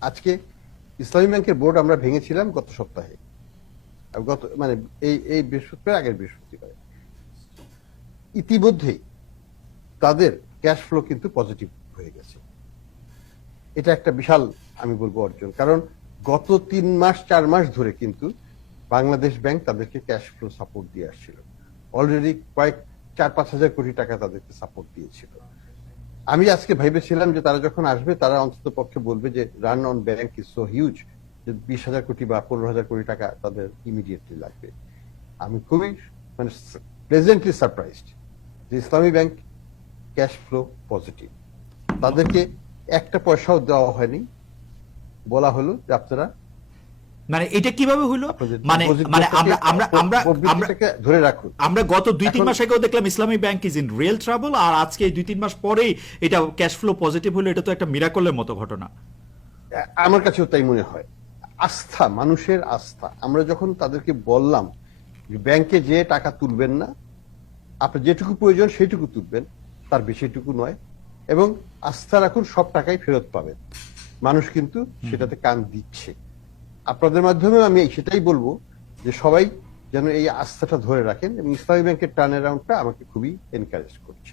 আজকে ইসলামী ব্যাংকের বোর্ড আমরা ভেঙেছিলাম গত সপ্তাহে। গত মানে এই এই বৃহস্পতিবার আগের বৃহস্পতিবার। ইতিমধ্যেই তাদের ক্যাশ ফ্লো কিন্তু পজিটিভ হয়ে গেছে। এটা একটা বিশাল, আমি বলব, অর্জন। কারণ গত তিন মাস, চার মাস ধরে কিন্তু বাংলাদেশ ব্যাংক তাদেরকে ক্যাশ ফ্লো সাপোর্ট দিয়ে আসছিল। অলরেডি কয়েক, চার, পাঁচ হাজার কোটি টাকা তাদেরকে সাপোর্ট দিয়েছিল। আমি আজকে ভেবেছিলাম যে তারা যখন আসবে, তারা অন্তত পক্ষে বলবে যে run on bank is so huge যে বিশ হাজার কোটি বা পনেরো হাজার কোটি টাকা তাদের ইমিডিয়েটলি লাগবে। আমি খুবই মানে প্লেজেন্টলি সারপ্রাইজড যে ইসলামী ব্যাংক ক্যাশ ফ্লো পজিটিভ তাদেরকে একটা পয়সাও দেওয়া হয়নি। বলা হলো যে আপনারা মানে এটা কীভাবে হলো মানে মানে আমরা আমরা আমরা আমরা ধরে রাখুন। আমরা গত দুই তিন মাস আগেও দেখলাম Islami bank is in real trouble আর আজকে দুই তিন মাস পরেই এটা ক্যাশ ফ্লো পজিটিভ হলো এটা তো একটা মিরাকলের মতো ঘটনা। আমার কাছেও তাই মনে হয়। আস্থা মানুষের আস্থা। আমরা যখন তাদেরকে বললাম যে ব্যাংকে যে টাকা তুলবেন না আপনার যেটুকু প্রয়োজন সেইটুকু তুলবেন তার বেশিটুকু নয় এবং আস্থা রাখুন সব টাকাই ফেরত পাবেন। মানুষ কিন্তু সেটাতে কান দিচ্ছে। আপনাদের মাধ্যমে আমি সেটাই বলব যে সবাই যেন এই আস্থাটা ধরে রাখেন এবং ইসলামী ব্যাংকের টার্ন অ্যারাউন্ডটা আমাকে খুবই এনকারেজ করছে।